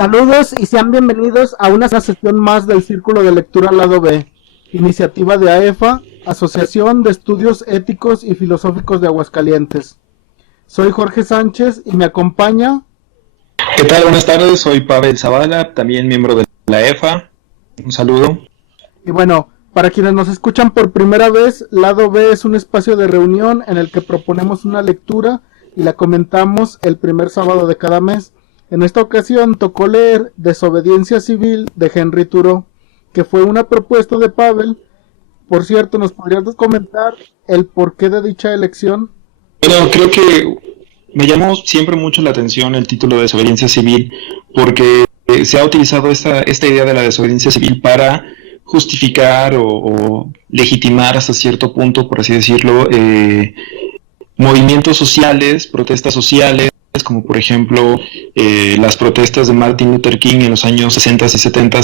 Saludos y sean bienvenidos a una sesión más del Círculo de Lectura Lado B, iniciativa de AEFA, Asociación de Estudios Éticos y Filosóficos de Aguascalientes. Soy Jorge Sánchez y me acompaña... ¿Qué tal? Buenas tardes, soy Pavel Zavala, también miembro de la AEFA. Un saludo. Y bueno, para quienes nos escuchan por primera vez, Lado B es un espacio de reunión en el que proponemos una lectura y la comentamos el primer sábado de cada mes. En esta ocasión tocó leer Desobediencia Civil de Henry Thoreau, que fue una propuesta de Pavel. Por cierto, ¿nos podrías comentar el porqué de dicha elección? Bueno, creo que me llamó siempre mucho la atención el título de Desobediencia Civil, porque se ha utilizado esta idea de la desobediencia civil para justificar o legitimar hasta cierto punto, por así decirlo, movimientos sociales, protestas sociales, como por ejemplo las protestas de Martin Luther King en los años 60 y 70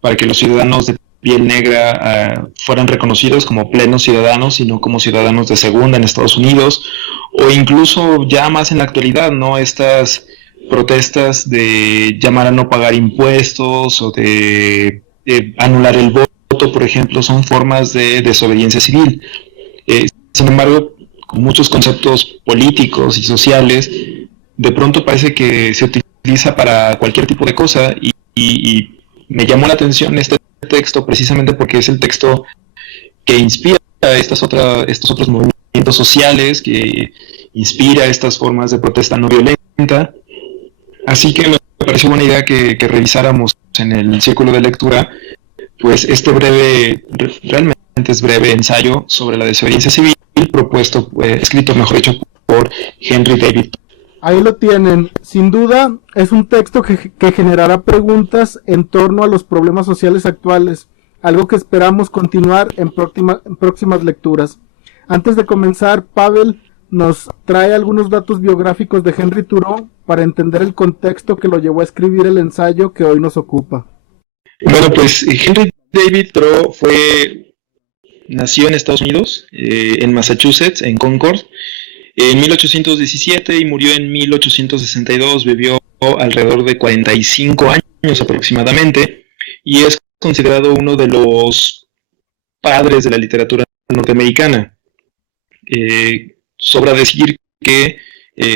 para que los ciudadanos de piel negra fueran reconocidos como plenos ciudadanos y no como ciudadanos de segunda en Estados Unidos, o incluso ya más en la actualidad, ¿no? Estas protestas de llamar a no pagar impuestos o de anular el voto, por ejemplo, son formas de desobediencia civil. Sin embargo, con muchos conceptos políticos y sociales, de pronto parece que se utiliza para cualquier tipo de cosa y me llamó la atención este texto precisamente porque es el texto que inspira estos otros movimientos sociales, que inspira estas formas de protesta no violenta. Así que me pareció buena idea que revisáramos en el círculo de lectura pues este realmente es breve ensayo sobre la desobediencia civil propuesto, escrito mejor dicho, por Henry David. Ahí lo tienen. Sin duda es un texto que generará preguntas en torno a los problemas sociales actuales, algo que esperamos continuar en próximas lecturas. Antes de comenzar, Pavel nos trae algunos datos biográficos de Henry Thoreau para entender el contexto que lo llevó a escribir el ensayo que hoy nos ocupa. Bueno, pues Henry David Thoreau nació en Estados Unidos, en Massachusetts, en Concord, en 1817 y murió en 1862. Vivió alrededor de 45 años aproximadamente y es considerado uno de los padres de la literatura norteamericana. Sobra decir que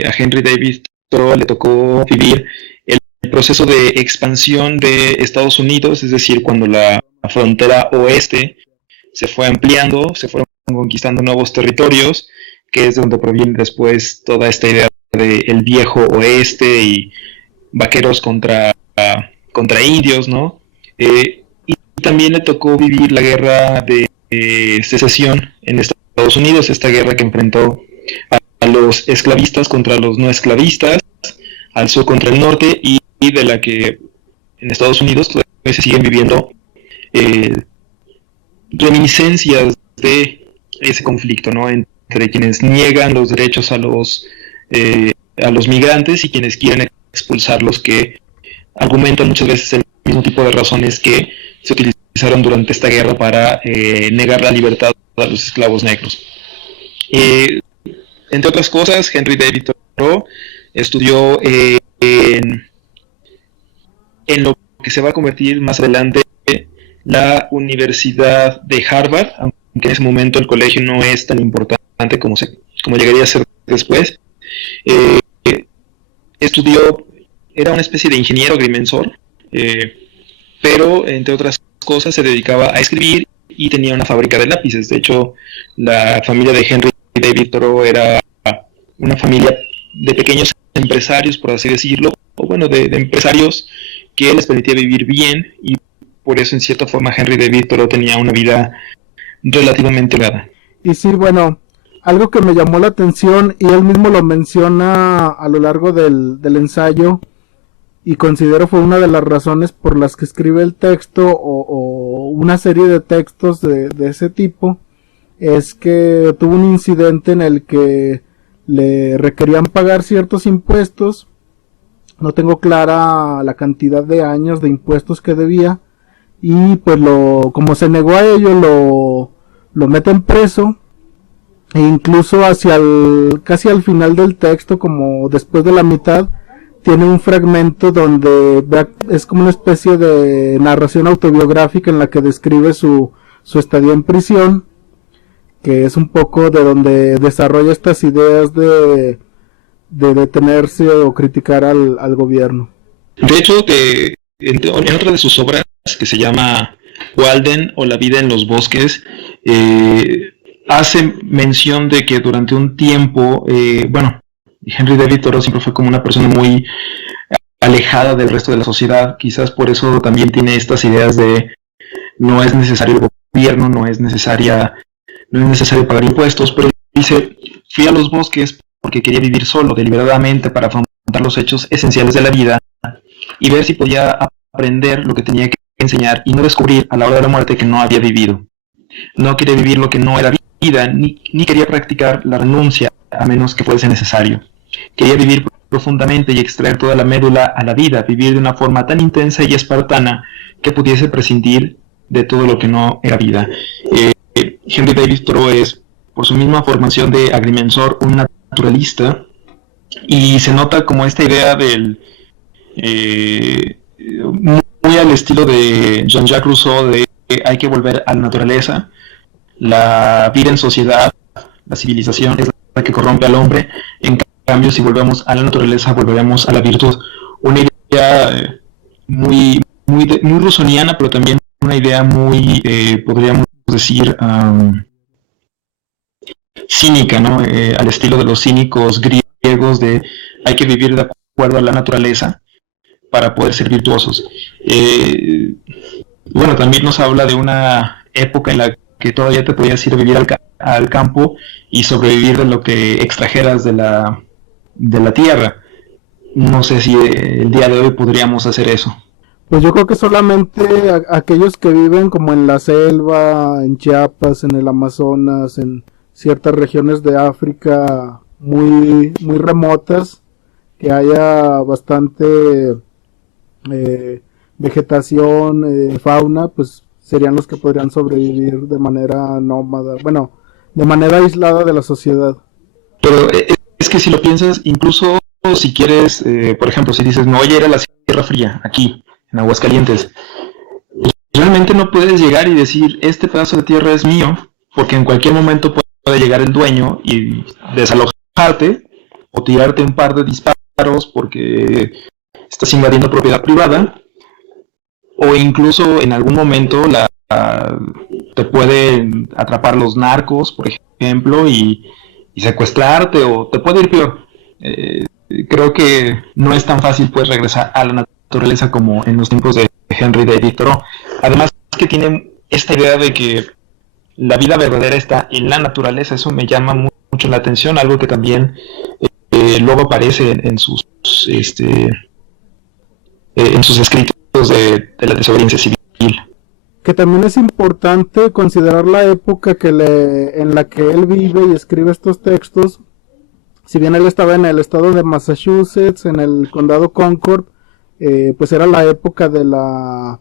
a Henry David Thoreau le tocó vivir el proceso de expansión de Estados Unidos, es decir, cuando la frontera oeste se fue ampliando, se fueron conquistando nuevos territorios, que es donde proviene después toda esta idea del viejo oeste y vaqueros contra indios, ¿no? Y también le tocó vivir la guerra de secesión en Estados Unidos, esta guerra que enfrentó a los esclavistas contra los no esclavistas, al sur contra el norte, y de la que en Estados Unidos todavía se siguen viviendo reminiscencias de ese conflicto, ¿no? Entre quienes niegan los derechos a los migrantes y quienes quieren expulsarlos, que argumentan muchas veces el mismo tipo de razones que se utilizaron durante esta guerra para negar la libertad a los esclavos negros. Entre otras cosas, Henry David Thoreau estudió en lo que se va a convertir más adelante la Universidad de Harvard, aunque en ese momento el colegio no es tan importante como llegaría a ser después. Estudió, era una especie de ingeniero agrimensor, pero entre otras cosas se dedicaba a escribir y tenía una fábrica de lápices. De hecho, la familia de Henry David Thoreau era una familia de pequeños empresarios, por así decirlo, o bueno, de empresarios que les permitía vivir bien, y por eso en cierta forma Henry David Thoreau tenía una vida relativamente holgada. Y sí, bueno, algo que me llamó la atención, y él mismo lo menciona a lo largo del ensayo, y considero fue una de las razones por las que escribe el texto o una serie de textos de ese tipo, es que tuvo un incidente en el que le requerían pagar ciertos impuestos. No tengo clara la cantidad de años de impuestos que debía, y pues como se negó a ello, lo meten preso, e incluso casi al final del texto, como después de la mitad, tiene un fragmento donde es como una especie de narración autobiográfica en la que describe su estadía en prisión, que es un poco de donde desarrolla estas ideas de detenerse o criticar al gobierno. De hecho, en otra de sus obras, que se llama Walden o La vida en los bosques, hace mención de que durante un tiempo, Henry David Thoreau siempre fue como una persona muy alejada del resto de la sociedad, quizás por eso también tiene estas ideas de no es necesario el gobierno, no es necesario pagar impuestos, pero dice, fui a los bosques porque quería vivir solo, deliberadamente, para afrontar los hechos esenciales de la vida y ver si podía aprender lo que tenía que enseñar y no descubrir a la hora de la muerte que no había vivido. No quería vivir lo que no era vida, ni quería practicar la renuncia, a menos que fuese necesario. Quería vivir profundamente y extraer toda la médula a la vida, vivir de una forma tan intensa y espartana que pudiese prescindir de todo lo que no era vida. Henry David Thoreau es, por su misma formación de agrimensor, un naturalista, y se nota como esta idea del muy al estilo de Jean-Jacques Rousseau, de que hay que volver a la naturaleza. La vida en sociedad, la civilización es la que corrompe al hombre. En cambio, si volvemos a la naturaleza, volveremos a la virtud. Una idea muy rusoniana, pero también una idea muy, podríamos decir, cínica, ¿no? Al estilo de los cínicos griegos, de hay que vivir de acuerdo a la naturaleza para poder ser virtuosos. Bueno, también nos habla de una época en la que todavía te podías ir a vivir al campo y sobrevivir de lo que extrajeras de la tierra. No sé si el día de hoy podríamos hacer eso. Pues yo creo que solamente aquellos que viven como en la selva, en Chiapas, en el Amazonas, en ciertas regiones de África muy remotas, que haya bastante vegetación, fauna, pues serían los que podrían sobrevivir de manera nómada, bueno, de manera aislada de la sociedad. Pero es que si lo piensas, incluso si quieres, por ejemplo, si dices, me voy a ir a la Sierra Fría, aquí, en Aguascalientes, realmente no puedes llegar y decir, este pedazo de tierra es mío, porque en cualquier momento puede llegar el dueño y desalojarte o tirarte un par de disparos porque estás invadiendo propiedad privada, o incluso en algún momento te pueden atrapar los narcos, por ejemplo, y secuestrarte, o te puede ir peor. Creo que no es tan fácil pues regresar a la naturaleza como en los tiempos de Henry David Thoreau. Además que tiene esta idea de que la vida verdadera está en la naturaleza. Eso me llama mucho la atención, algo que también luego aparece en sus escritos de la desobediencia civil. Que también es importante considerar la época en la que él vive y escribe estos textos. Si bien él estaba en el estado de Massachusetts, en el condado Concord, pues era la época de la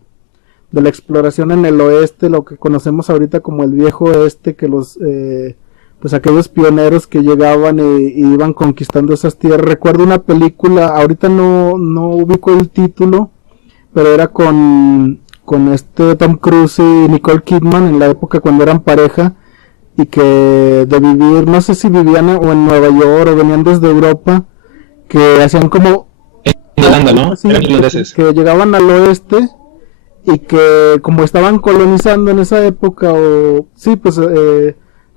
exploración en el oeste, lo que conocemos ahorita como el viejo oeste, que pues aquellos pioneros que llegaban y iban conquistando esas tierras. Recuerdo una película, ahorita no ubico el título, pero era con Tom Cruise y Nicole Kidman en la época cuando eran pareja, y que de vivir, no sé si vivían o en Nueva York o venían desde Europa, que hacían como en Holanda, ¿no? Sí, que llegaban al oeste y que como estaban colonizando en esa época, o sí, pues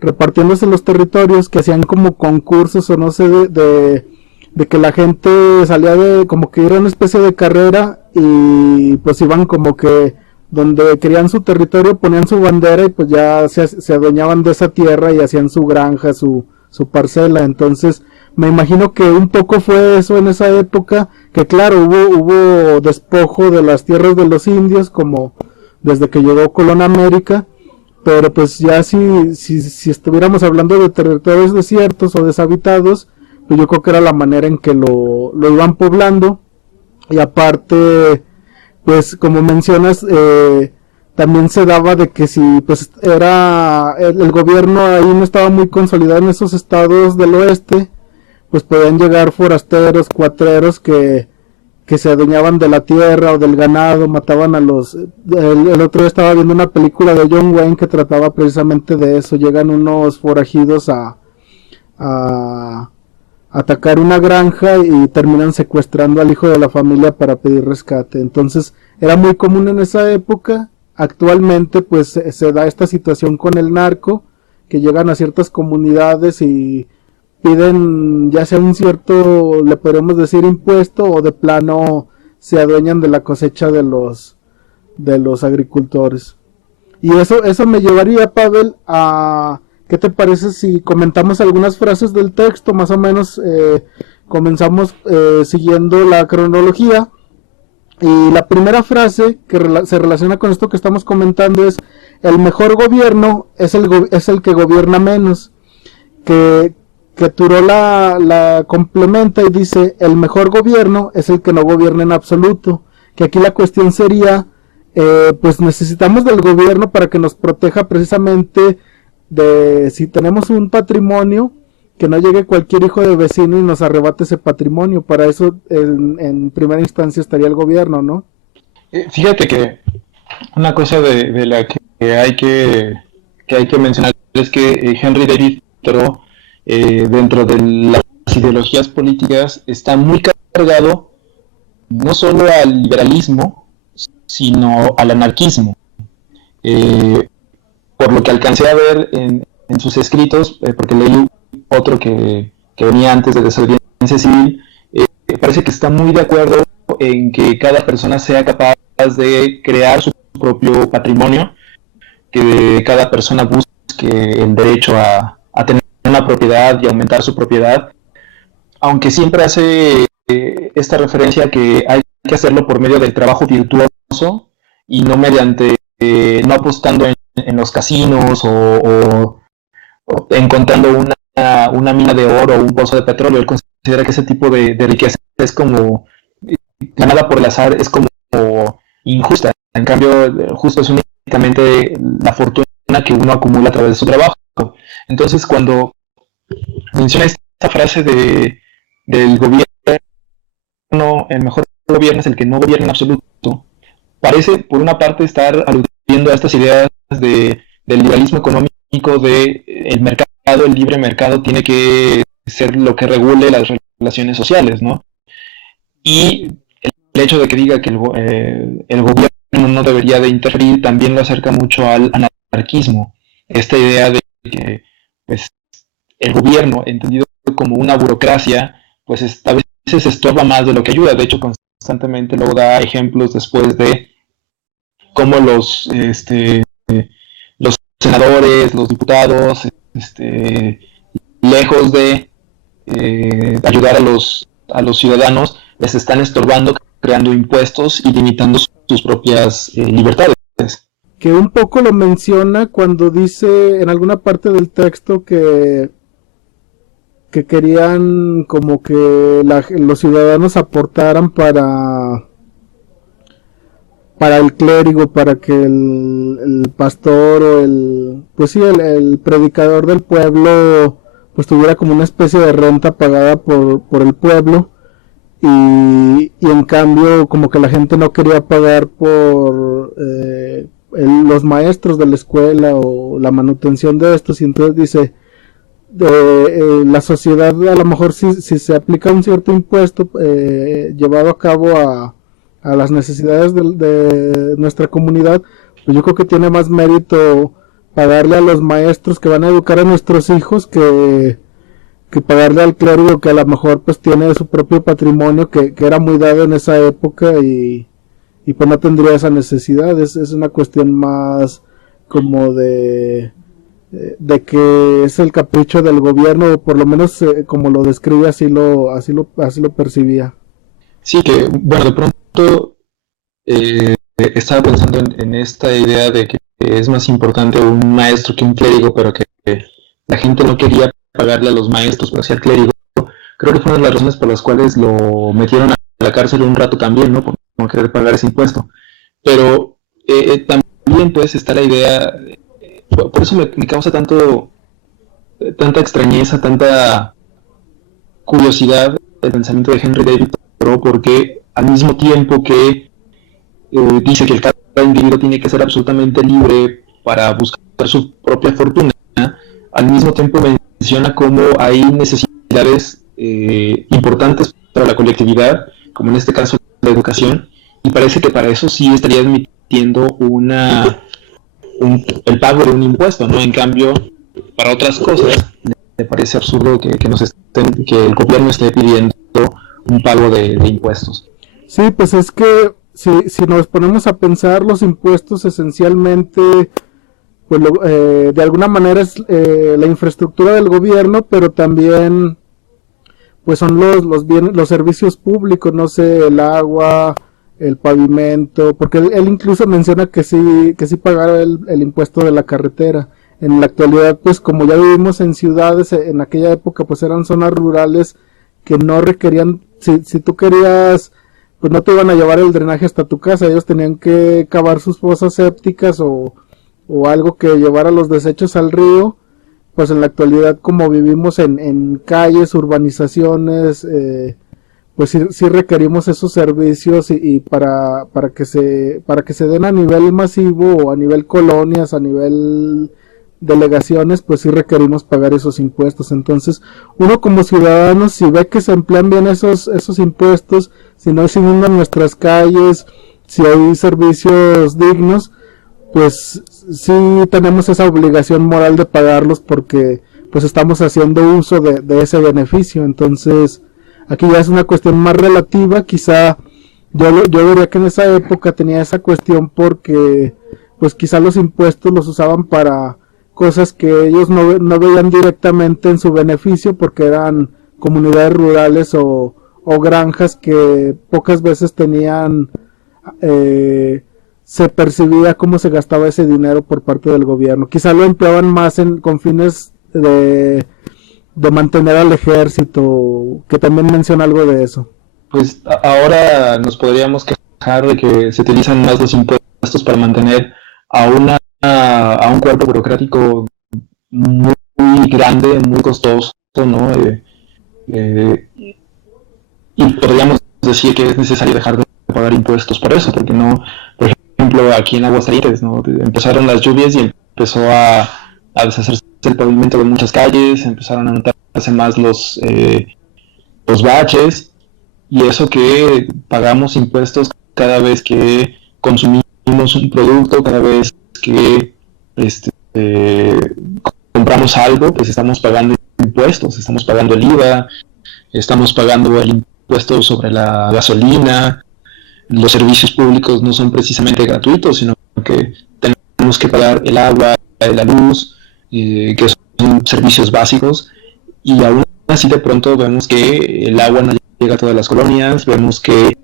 repartiéndose los territorios, que hacían como concursos o no sé, de que la gente salía de, como que era una especie de carrera, y pues iban como que donde querían su territorio ponían su bandera y pues ya se adueñaban de esa tierra y hacían su granja, su parcela. Entonces me imagino que un poco fue eso en esa época, que claro, hubo despojo de las tierras de los indios como desde que llegó Colón a América, pero pues ya si estuviéramos hablando de territorios desiertos o deshabitados, pues yo creo que era la manera en que lo iban poblando. Y aparte, pues como mencionas, también se daba de que si pues era el gobierno ahí no estaba muy consolidado en esos estados del oeste, pues podían llegar forasteros, cuatreros que que se adueñaban de la tierra o del ganado, mataban a los... El otro día estaba viendo una película de John Wayne que trataba precisamente de eso. Llegan unos forajidos a atacar una granja y terminan secuestrando al hijo de la familia para pedir rescate. Entonces era muy común en esa época. Actualmente pues se da esta situación con el narco, que llegan a ciertas comunidades y piden ya sea un cierto, le podemos decir, impuesto, o de plano se adueñan de la cosecha de los agricultores. Y eso me llevaría, Pavel, a ¿qué te parece si comentamos algunas frases del texto? Más o menos comenzamos siguiendo la cronología. Y la primera frase que se relaciona con esto que estamos comentando es: el mejor gobierno es el que gobierna menos. Que Turó la complementa y dice: el mejor gobierno es el que no gobierna en absoluto. Que aquí la cuestión sería, pues necesitamos del gobierno para que nos proteja precisamente de si tenemos un patrimonio, que no llegue cualquier hijo de vecino y nos arrebate ese patrimonio. Para eso en primera instancia estaría el gobierno, ¿no? Fíjate que una cosa de la que hay que mencionar es que Henry David Thoreau, dentro de las ideologías políticas, está muy cargado no solo al liberalismo, sino al anarquismo. Por lo que alcancé a ver en sus escritos, porque leí otro que venía antes de Desobediencia Civil, parece que está muy de acuerdo en que cada persona sea capaz de crear su propio patrimonio, que cada persona busque el derecho a tener una propiedad y aumentar su propiedad, aunque siempre hace esta referencia que hay que hacerlo por medio del trabajo virtuoso y no mediante, no apostando en los casinos o encontrando una mina de oro o un pozo de petróleo. Él considera que ese tipo de riqueza es como ganada por el azar, es como injusta. En cambio, justo es únicamente la fortuna que uno acumula a través de su trabajo. Entonces, cuando menciona esta frase del gobierno, el mejor gobierno es el que no gobierna en absoluto, parece por una parte estar aludiendo a estas ideas del liberalismo económico, de el mercado, el libre mercado tiene que ser lo que regule las relaciones sociales, ¿no? Y el hecho de que diga que el gobierno no debería de interferir también lo acerca mucho al anarquismo. Esta idea de que pues, el gobierno, entendido como una burocracia, pues a veces estorba más de lo que ayuda. De hecho, constantemente luego da ejemplos después de cómo los senadores, los diputados, lejos de ayudar a los ciudadanos, les están estorbando, creando impuestos y limitando sus propias libertades. Que un poco lo menciona cuando dice en alguna parte del texto que querían como que los ciudadanos aportaran para el clérigo, para que el pastor o el predicador del pueblo pues tuviera como una especie de renta pagada por el pueblo, y en cambio como que la gente no quería pagar por los maestros de la escuela o la manutención de estos, y entonces dice la sociedad, a lo mejor si se aplica un cierto impuesto llevado a cabo a las necesidades de nuestra comunidad, pues yo creo que tiene más mérito pagarle a los maestros que van a educar a nuestros hijos que pagarle al clérigo, que a lo mejor pues tiene su propio patrimonio que era muy dado en esa época y pues no tendría esa necesidad. Es una cuestión más como de que es el capricho del gobierno, o por lo menos como lo describe así lo percibía. Sí, que bueno, de pronto estaba pensando en esta idea de que es más importante un maestro que un clérigo, pero que la gente no quería pagarle a los maestros para ser clérigo. Creo que fue una de las razones por las cuales lo metieron a la cárcel un rato también, ¿no? Por no querer pagar ese impuesto. Pero también pues está la idea, por eso me causa tanta extrañeza, tanta curiosidad el pensamiento de Henry David Thoreau, porque al mismo tiempo que dice que cada individuo tiene que ser absolutamente libre para buscar su propia fortuna, al mismo tiempo menciona cómo hay necesidades importantes para la colectividad, como en este caso la educación, y parece que para eso sí estaría admitiendo el pago de un impuesto, ¿no? En cambio, para otras cosas, me parece absurdo que que el gobierno esté pidiendo un pago de impuestos. Sí, pues es que si nos ponemos a pensar, los impuestos esencialmente, pues de alguna manera es la infraestructura del gobierno, pero también pues son los bienes, los servicios públicos, no sé, el agua, el pavimento, porque él incluso menciona que sí pagara el impuesto de la carretera. En la actualidad, pues como ya vivimos en ciudades, en aquella época pues eran zonas rurales que no requerían, si tú querías, pues no te iban a llevar el drenaje hasta tu casa, ellos tenían que cavar sus fosas sépticas o algo que llevara los desechos al río. Pues en la actualidad, como vivimos en calles, urbanizaciones, pues sí requerimos esos servicios y para que se den a nivel masivo o a nivel colonias, a nivel delegaciones, pues sí requerimos pagar esos impuestos. Entonces, uno como ciudadano, si ve que se emplean bien esos impuestos, si no se inundan nuestras calles, si hay servicios dignos, pues sí tenemos esa obligación moral de pagarlos porque pues estamos haciendo uso de ese beneficio. Entonces aquí ya es una cuestión más relativa. Quizá yo diría que en esa época tenía esa cuestión porque pues quizá los impuestos los usaban para cosas que ellos no veían directamente en su beneficio porque eran comunidades rurales o granjas que pocas veces tenían se percibía cómo se gastaba ese dinero por parte del gobierno. Quizá lo empleaban más con fines de mantener al ejército, que también menciona algo de eso. Pues ahora nos podríamos quejar de que se utilizan más los impuestos para mantener a un cuerpo burocrático muy, muy grande, muy costoso, ¿no? Y podríamos decir que es necesario dejar de pagar impuestos por eso, porque no, por ejemplo, aquí en Aguascalientes, ¿no? Empezaron las lluvias y empezó a deshacerse el pavimento de muchas calles, empezaron a notarse más los baches, y eso que pagamos impuestos cada vez que consumimos un producto, cada vez que compramos algo, pues estamos pagando impuestos, estamos pagando el IVA, estamos pagando el impuesto sobre la gasolina. Los servicios públicos no son precisamente gratuitos, sino que tenemos que pagar el agua, la luz, que son servicios básicos, y aún así de pronto vemos que el agua no llega a todas las colonias, vemos que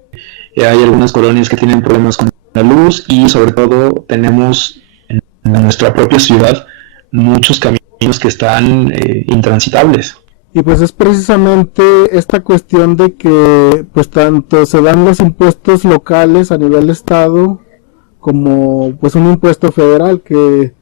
hay algunas colonias que tienen problemas con la luz, y sobre todo tenemos en nuestra propia ciudad muchos caminos que están intransitables. Y pues es precisamente esta cuestión de que pues tanto se dan los impuestos locales a nivel estado como pues un impuesto federal que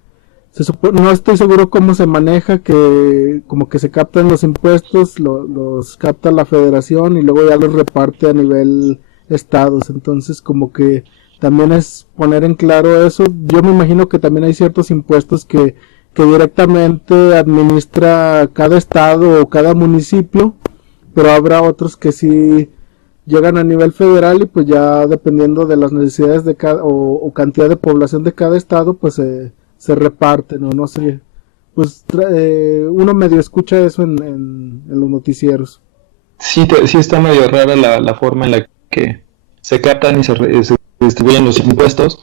no estoy seguro cómo se maneja, que como que se captan los impuestos, los capta la federación y luego ya los reparte a nivel estados. Entonces como que también es poner en claro eso. Yo me imagino que también hay ciertos impuestos que directamente administra cada estado o cada municipio, pero habrá otros que sí llegan a nivel federal y pues ya dependiendo de las necesidades de cada o cantidad de población de cada estado pues se reparten o no sé, pues uno medio escucha eso en los noticieros. Sí, sí está medio rara la forma en la que se captan y se distribuyen los impuestos,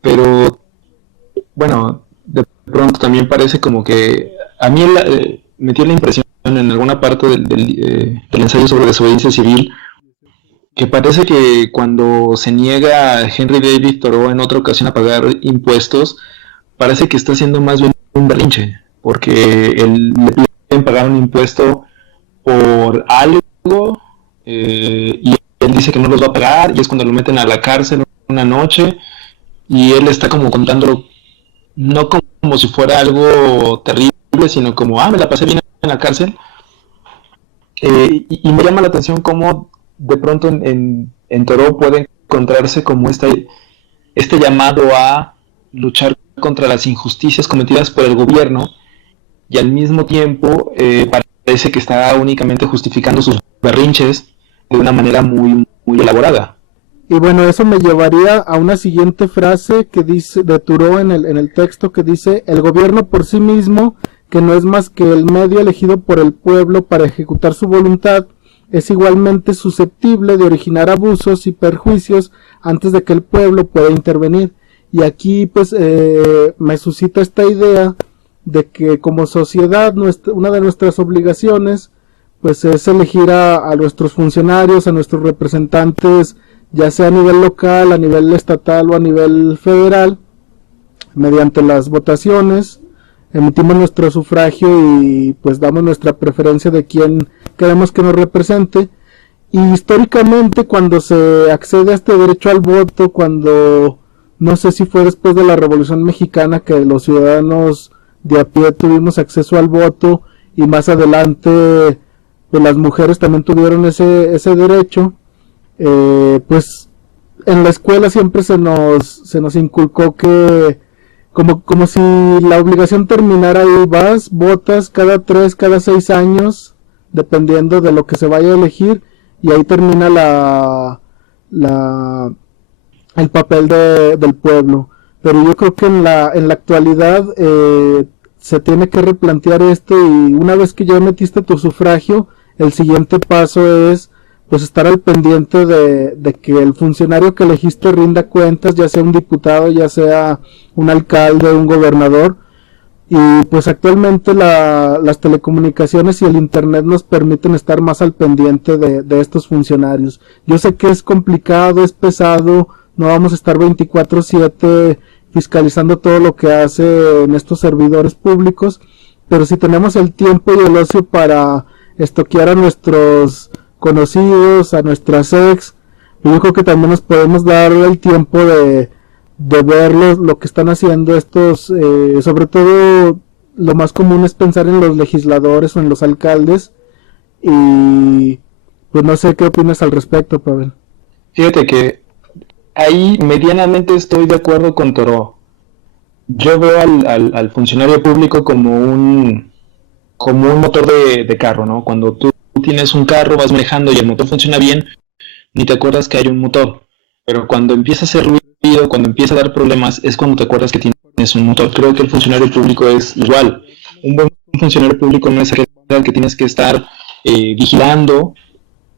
pero bueno, de pronto también parece como que a mí me dio la impresión en alguna parte del ensayo sobre desobediencia civil que parece que cuando se niega a Henry David Thoreau en otra ocasión a pagar impuestos, parece que está haciendo más bien un berrinche, porque él le piden pagar un impuesto por algo y él dice que no los va a pagar, y es cuando lo meten a la cárcel una noche, y él está como contándolo no como si fuera algo terrible, sino como, me la pasé bien en la cárcel. Y me llama la atención cómo de pronto en Thoreau puede encontrarse como este llamado a luchar contra las injusticias cometidas por el gobierno, y al mismo tiempo parece que está únicamente justificando sus berrinches de una manera muy, muy elaborada. Y bueno, eso me llevaría a una siguiente frase que dice de Thoreau en el texto, que dice: el gobierno por sí mismo, que no es más que el medio elegido por el pueblo para ejecutar su voluntad, es igualmente susceptible de originar abusos y perjuicios antes de que el pueblo pueda intervenir. Y aquí pues me suscita esta idea de que como sociedad una de nuestras obligaciones pues es elegir a nuestros funcionarios, a nuestros representantes, ya sea a nivel local, a nivel estatal o a nivel federal, mediante las votaciones. Emitimos nuestro sufragio y pues damos nuestra preferencia de quién queremos que nos represente. Y históricamente, cuando se accede a este derecho al voto, cuando no sé si fue después de la Revolución Mexicana que los ciudadanos de a pie tuvimos acceso al voto, y más adelante pues las mujeres también tuvieron ese derecho, pues en la escuela siempre se nos inculcó que como si la obligación terminara ahí: vas, votas cada 3, cada 6 años, dependiendo de lo que se vaya a elegir, y ahí termina el papel del pueblo. Pero yo creo que en la actualidad se tiene que replantear esto, y una vez que ya metiste tu sufragio, el siguiente paso es pues estar al pendiente de que el funcionario que elegiste rinda cuentas, ya sea un diputado, ya sea un alcalde, un gobernador. Y pues actualmente las telecomunicaciones y el internet nos permiten estar más al pendiente de estos funcionarios. Yo sé que es complicado, es pesado, no vamos a estar 24/7 fiscalizando todo lo que hacen estos servidores públicos, pero si tenemos el tiempo y el ocio para estoquear a nuestros conocidos, a nuestras ex, yo creo que también nos podemos dar el tiempo de ver lo que están haciendo estos, sobre todo lo más común es pensar en los legisladores o en los alcaldes. Y pues no sé qué opinas al respecto, Pavel. Fíjate que ahí medianamente estoy de acuerdo con Thoreau. Yo veo al funcionario público como un motor de carro, ¿no? Cuando tú tienes un carro, vas manejando y el motor funciona bien, ni te acuerdas que hay un motor. Pero cuando empieza a hacer ruido, cuando empieza a dar problemas, es cuando te acuerdas que tienes un motor. Creo que el funcionario público es igual. Un buen funcionario público no es aquel que tienes que estar vigilando,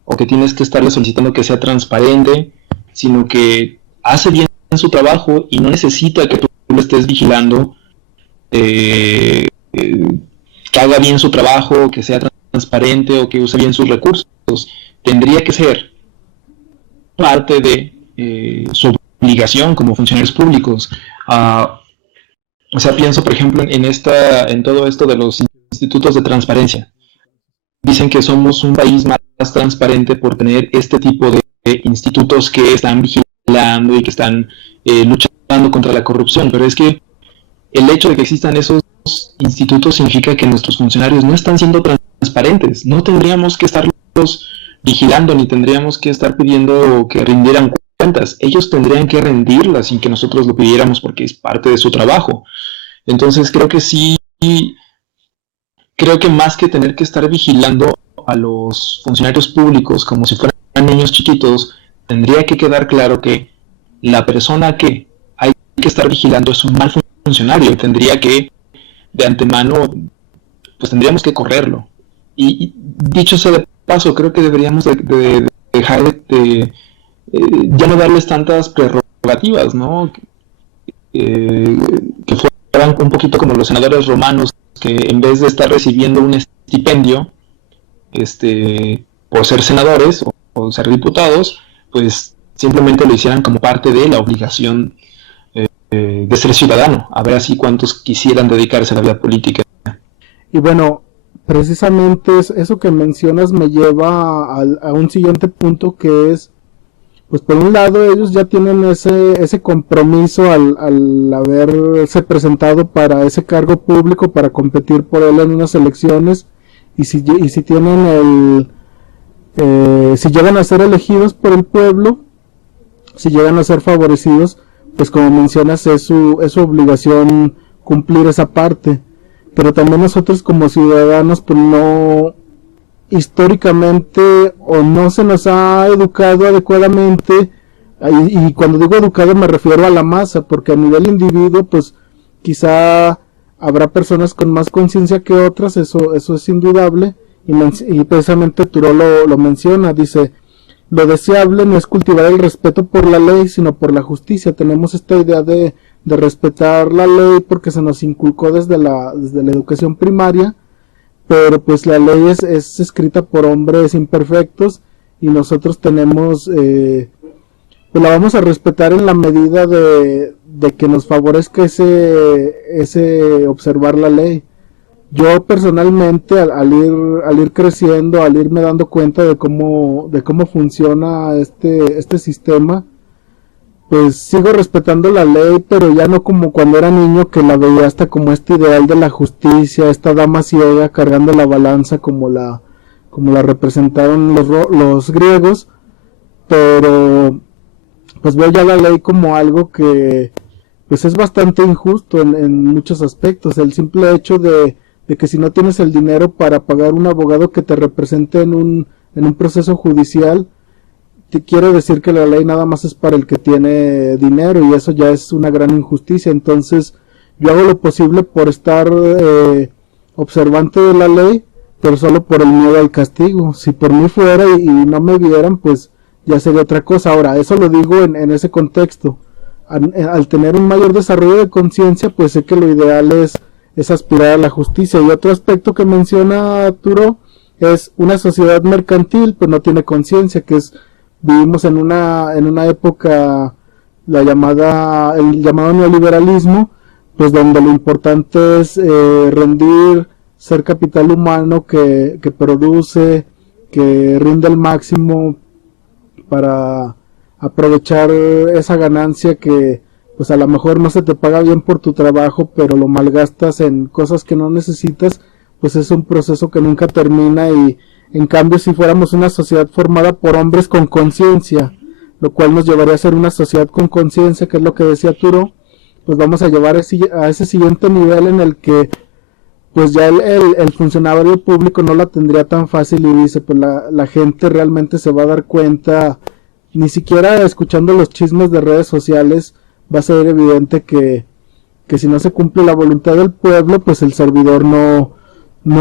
o que tienes que estarle solicitando que sea transparente, sino que hace bien su trabajo y no necesita que tú lo estés vigilando, que haga bien su trabajo, que sea transparente o que use bien sus recursos. Tendría que ser parte de su obligación como funcionarios públicos. O sea, pienso por ejemplo en todo esto de los institutos de transparencia. Dicen que somos un país más transparente por tener este tipo de institutos que están vigilando y que están luchando contra la corrupción, pero es que el hecho de que existan esos institutos significa que nuestros funcionarios no están siendo transparentes. No tendríamos que estarlos vigilando, ni tendríamos que estar pidiendo que rindieran cuentas. Ellos tendrían que rendirlas sin que nosotros lo pidiéramos, porque es parte de su trabajo. Entonces creo que sí, creo que más que tener que estar vigilando a los funcionarios públicos como si fueran niños chiquitos, tendría que quedar claro que la persona que hay que estar vigilando es un mal funcionario. Tendría que, de antemano, pues tendríamos que correrlo. Y dicho sea de paso, creo que deberíamos de dejar ya no darles tantas prerrogativas, ¿no? Que fueran un poquito como los senadores romanos, que en vez de estar recibiendo un estipendio por ser senadores o ser diputados, pues simplemente lo hicieran como parte de la obligación de ser ciudadano, a ver así cuántos quisieran dedicarse a la vida política. Y bueno, precisamente eso que mencionas me lleva a un siguiente punto, que es, pues por un lado ellos ya tienen ese compromiso al haberse presentado para ese cargo público, para competir por él en unas elecciones, y si tienen si llegan a ser elegidos por el pueblo, si llegan a ser favorecidos, pues como mencionas es su obligación cumplir esa parte. Pero también nosotros como ciudadanos, pues no, históricamente, o no se nos ha educado adecuadamente, y cuando digo educado me refiero a la masa, porque a nivel individuo, pues quizá habrá personas con más conciencia que otras, eso es indudable, y precisamente Thoreau lo menciona, dice: lo deseable no es cultivar el respeto por la ley, sino por la justicia. Tenemos esta idea de respetar la ley porque se nos inculcó desde la educación primaria, pero pues la ley es escrita por hombres imperfectos, y nosotros tenemos, pues la vamos a respetar en la medida de que nos favorezca ese observar la ley. Yo personalmente al ir creciendo, al irme dando cuenta de cómo funciona este sistema, pues sigo respetando la ley, pero ya no como cuando era niño, que la veía hasta como este ideal de la justicia, esta dama ciega cargando la balanza como la representaron los griegos, pero pues veo ya la ley como algo que pues es bastante injusto en muchos aspectos. El simple hecho de que si no tienes el dinero para pagar un abogado que te represente en un proceso judicial, te quiero decir que la ley nada más es para el que tiene dinero, y eso ya es una gran injusticia. Entonces yo hago lo posible por estar observante de la ley, pero solo por el miedo al castigo. Si por mí fuera y no me vieran, pues ya sería otra cosa. Ahora, eso lo digo en ese contexto. Al tener un mayor desarrollo de conciencia, pues sé que lo ideal es aspirar a la justicia. Y otro aspecto que menciona Thoreau es una sociedad mercantil, pues no tiene conciencia, vivimos en una época, el llamado neoliberalismo, pues donde lo importante es rendir, ser capital humano que produce, que rinde el máximo para aprovechar esa ganancia que pues a lo mejor no se te paga bien por tu trabajo, pero lo malgastas en cosas que no necesitas. Pues es un proceso que nunca termina. Y en cambio, si fuéramos una sociedad formada por hombres con conciencia, lo cual nos llevaría a ser una sociedad con conciencia, que es lo que decía Thoreau, pues vamos a llevar a ese siguiente nivel en el que pues ya el funcionario público no la tendría tan fácil, y dice, pues la gente realmente se va a dar cuenta, ni siquiera escuchando los chismes de redes sociales, va a ser evidente que si no se cumple la voluntad del pueblo, pues el servidor no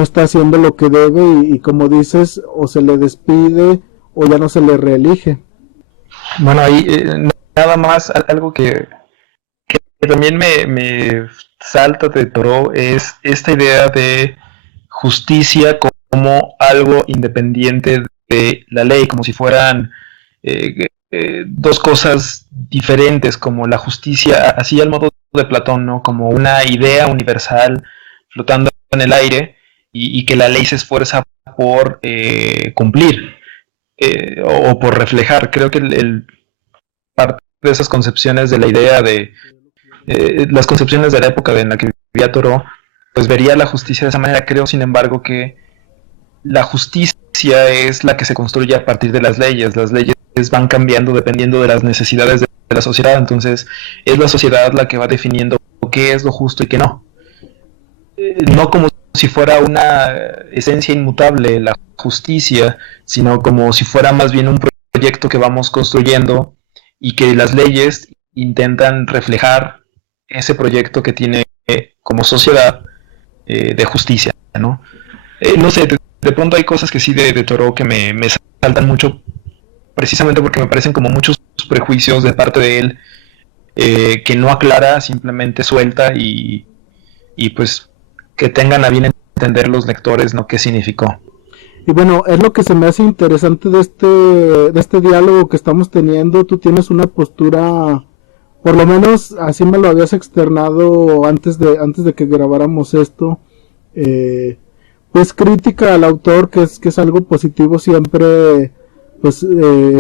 está haciendo lo que debe, y como dices, o se le despide o ya no se le reelige. Bueno, ahí nada más algo que también me salta de Thoreau es esta idea de justicia como algo independiente de la ley, como si fueran dos cosas diferentes, como la justicia, así al modo de Platón, ¿no? Como una idea universal flotando en el aire, y que la ley se esfuerza por cumplir o por reflejar. Creo que parte de esas concepciones de la idea de las concepciones de la época en la que vivía Thoreau, pues vería la justicia de esa manera. Creo, sin embargo, que la justicia es la que se construye a partir de las leyes. Las leyes van cambiando dependiendo de las necesidades de la sociedad, entonces es la sociedad la que va definiendo qué es lo justo y qué no. No como si fuera una esencia inmutable la justicia, sino como si fuera más bien un proyecto que vamos construyendo, y que las leyes intentan reflejar ese proyecto que tiene como sociedad de justicia, ¿no? No sé, de pronto hay cosas que sí de Thoreau que me saltan mucho, precisamente porque me parecen como muchos prejuicios de parte de él, que no aclara, simplemente suelta, y pues que tengan a bien entender los lectores, ¿no?, qué significó. Y bueno, es lo que se me hace interesante de este diálogo que estamos teniendo. Tú tienes una postura, por lo menos así me lo habías externado antes de que grabáramos esto, pues crítica al autor, que es algo positivo siempre, pues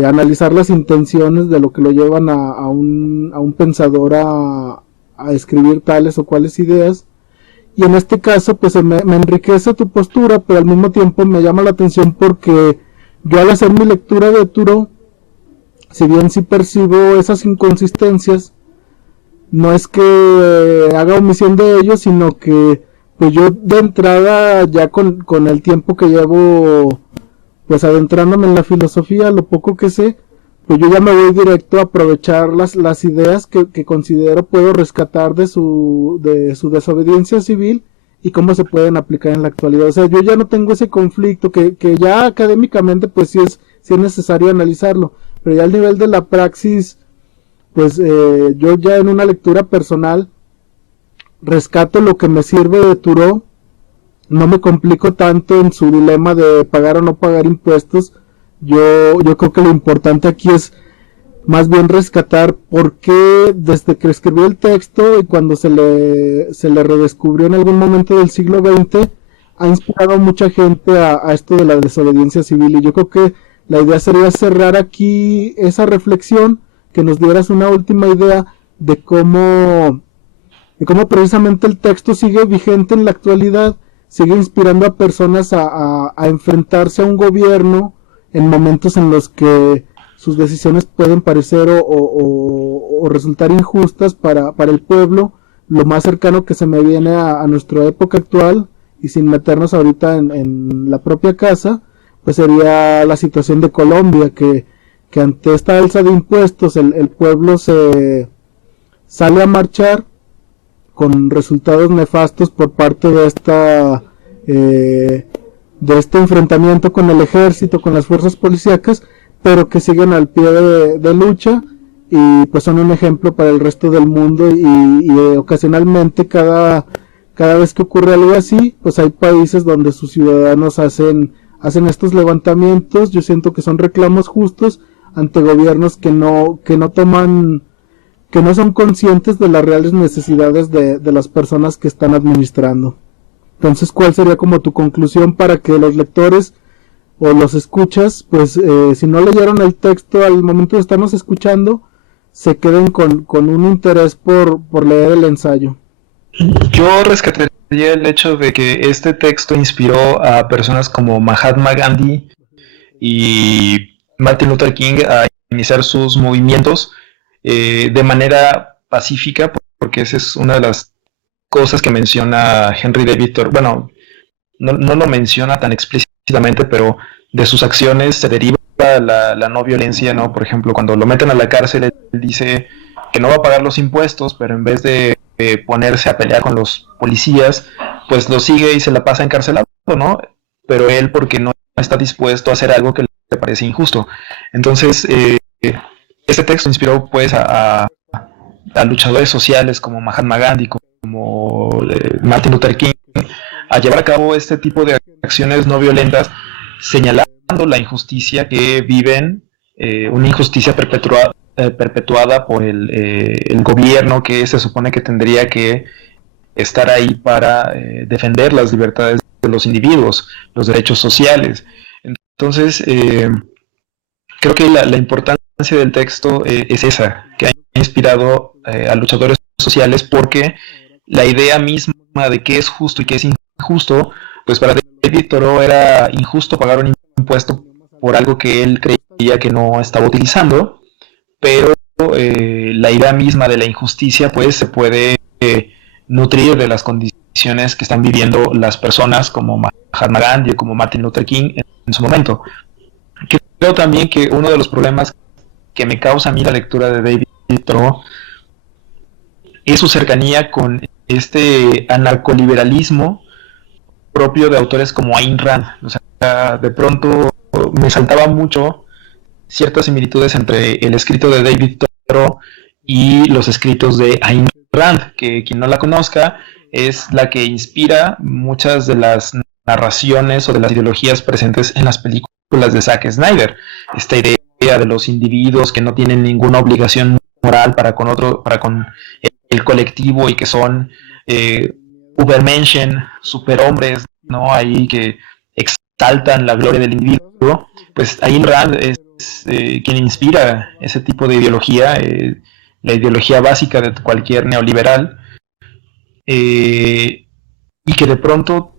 analizar las intenciones de lo que lo llevan a un pensador a escribir tales o cuales ideas. Y en este caso pues me enriquece tu postura, pero al mismo tiempo me llama la atención porque yo al hacer mi lectura de Thoreau, si bien sí percibo esas inconsistencias, no es que haga omisión de ellos, sino que pues yo de entrada ya con el tiempo que llevo pues adentrándome en la filosofía, lo poco que sé, pues yo ya me voy directo a aprovechar las ideas que considero puedo rescatar de su desobediencia civil y cómo se pueden aplicar en la actualidad. O sea, yo ya no tengo ese conflicto que ya académicamente pues sí es necesario analizarlo, pero ya al nivel de la praxis, pues yo ya en una lectura personal rescato lo que me sirve de Thoreau, no me complico tanto en su dilema de pagar o no pagar impuestos. Yo creo que lo importante aquí es más bien rescatar por qué desde que escribió el texto y cuando se le redescubrió en algún momento del siglo XX, ha inspirado a mucha gente a esto de la desobediencia civil. Y yo creo que la idea sería cerrar aquí esa reflexión, que nos dieras una última idea de cómo precisamente el texto sigue vigente en la actualidad, sigue inspirando a personas a enfrentarse a un gobierno en momentos en los que sus decisiones pueden parecer o resultar injustas para el pueblo. Lo más cercano que se me viene a nuestra época actual, y sin meternos ahorita en la propia casa, pues sería la situación de Colombia, que ante esta alza de impuestos el pueblo se sale a marchar con resultados nefastos por parte de este enfrentamiento con el ejército, con las fuerzas policíacas, pero que siguen al pie de lucha y pues son un ejemplo para el resto del mundo y ocasionalmente cada vez que ocurre algo así, pues hay países donde sus ciudadanos hacen estos levantamientos. Yo siento que son reclamos justos ante gobiernos que no toman, que no son conscientes de las reales necesidades de las personas que están administrando. Entonces, ¿cuál sería como tu conclusión para que los lectores o los escuchas, pues si no leyeron el texto al momento de estarnos escuchando, se queden con un interés por leer el ensayo? Yo rescataría el hecho de que este texto inspiró a personas como Mahatma Gandhi y Martin Luther King a iniciar sus movimientos de manera pacífica, porque esa es una de las cosas que menciona Henry David Thoreau. Bueno, no lo menciona tan explícitamente, pero de sus acciones se deriva la no violencia, ¿no? Por ejemplo, cuando lo meten a la cárcel, él dice que no va a pagar los impuestos, pero en vez de ponerse a pelear con los policías, pues lo sigue y se la pasa encarcelado, ¿no? Pero él porque no está dispuesto a hacer algo que le parece injusto. Entonces, este texto inspiró pues a luchadores sociales como Mahatma Gandhi, como Martin Luther King, a llevar a cabo este tipo de acciones no violentas, señalando la injusticia que viven, una injusticia perpetuada por el gobierno, que se supone que tendría que estar ahí para defender las libertades de los individuos, los derechos sociales. Entonces, creo que la importancia del texto es esa, que ha inspirado a luchadores sociales, porque la idea misma de qué es justo y qué es injusto, pues para David Thoreau era injusto pagar un impuesto por algo que él creía que no estaba utilizando, pero la idea misma de la injusticia pues se puede nutrir de las condiciones que están viviendo las personas como Mahatma Gandhi o como Martin Luther King en su momento. Creo también que uno de los problemas que me causa a mí la lectura de David Thoreau es su cercanía con este anarcoliberalismo propio de autores como Ayn Rand. O sea, de pronto me saltaba mucho ciertas similitudes entre el escrito de David Thoreau y los escritos de Ayn Rand, que quien no la conozca es la que inspira muchas de las narraciones o de las ideologías presentes en las películas de Zack Snyder. Esta idea de los individuos que no tienen ninguna obligación moral para con el colectivo y que son Übermenschen, superhombres, ¿no? Ahí que exaltan la gloria del individuo. Pues Ayn Rand es quien inspira ese tipo de ideología, la ideología básica de cualquier neoliberal, y que de pronto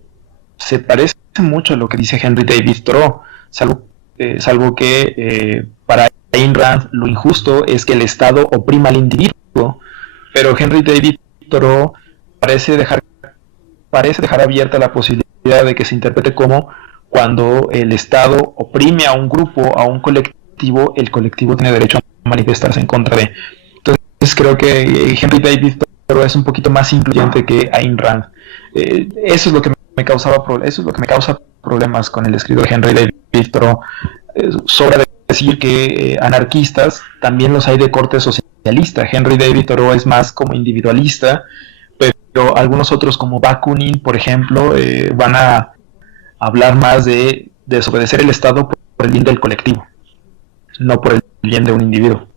se parece mucho a lo que dice Henry David Thoreau, salvo salvo que para Ayn Rand lo injusto es que el Estado oprima al individuo, pero Henry David Thoreau parece dejar abierta la posibilidad de que se interprete como cuando el Estado oprime a un grupo, a un colectivo, el colectivo tiene derecho a manifestarse en contra de. Entonces creo que Henry David Thoreau es un poquito más incluyente que Ayn Rand. Eso es lo que me causa problemas con el escrito de Henry David Thoreau. Sobra decir que anarquistas también los hay de corte socialista. Henry David Thoreau es más como individualista, pero algunos otros como Bakunin, por ejemplo, van a hablar más de desobedecer el Estado por el bien del colectivo, no por el bien de un individuo.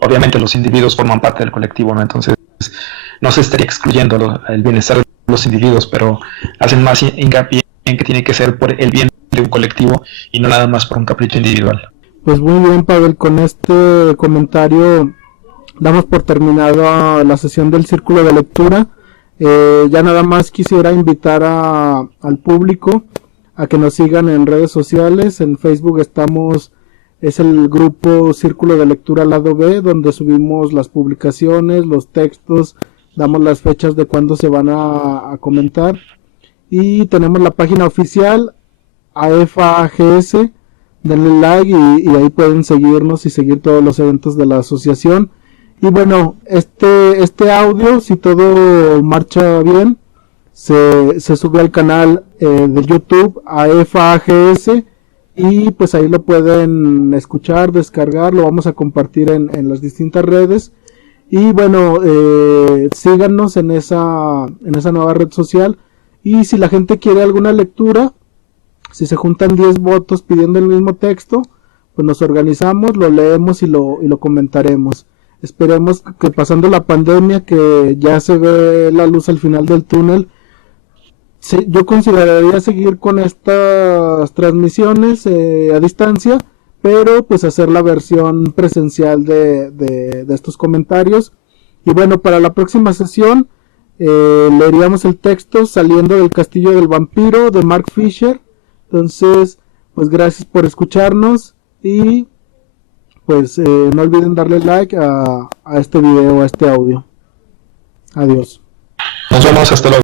Obviamente los individuos forman parte del colectivo, ¿no? Entonces no se estaría excluyendo el bienestar de los individuos, pero hacen más hincapié en que tiene que ser por el bien de un colectivo y no nada más por un capricho individual. Pues muy bien, Pavel, con este comentario damos por terminada la sesión del Círculo de Lectura. Ya nada más quisiera invitar al público a que nos sigan en redes sociales. En Facebook es el grupo Círculo de Lectura Lado B, donde subimos las publicaciones, los textos, damos las fechas de cuándo se van a comentar. Y tenemos la página oficial AFAGS, denle like y ahí pueden seguirnos y seguir todos los eventos de la asociación. Y bueno, este audio, si todo marcha bien, se sube al canal de YouTube AFAGS y pues ahí lo pueden escuchar, descargar, lo vamos a compartir en las distintas redes. Y bueno, síganos en esa nueva red social. Y si la gente quiere alguna lectura, si se juntan 10 votos pidiendo el mismo texto, pues nos organizamos, lo leemos y lo comentaremos. Esperemos que pasando la pandemia, que ya se ve la luz al final del túnel, yo consideraría seguir con estas transmisiones a distancia, pero pues hacer la versión presencial de estos comentarios. Y bueno, para la próxima sesión leeríamos el texto Saliendo del Castillo del Vampiro de Mark Fisher. Entonces, pues gracias por escucharnos y pues no olviden darle like a este video, a este audio. Adiós. Nos vemos, hasta luego.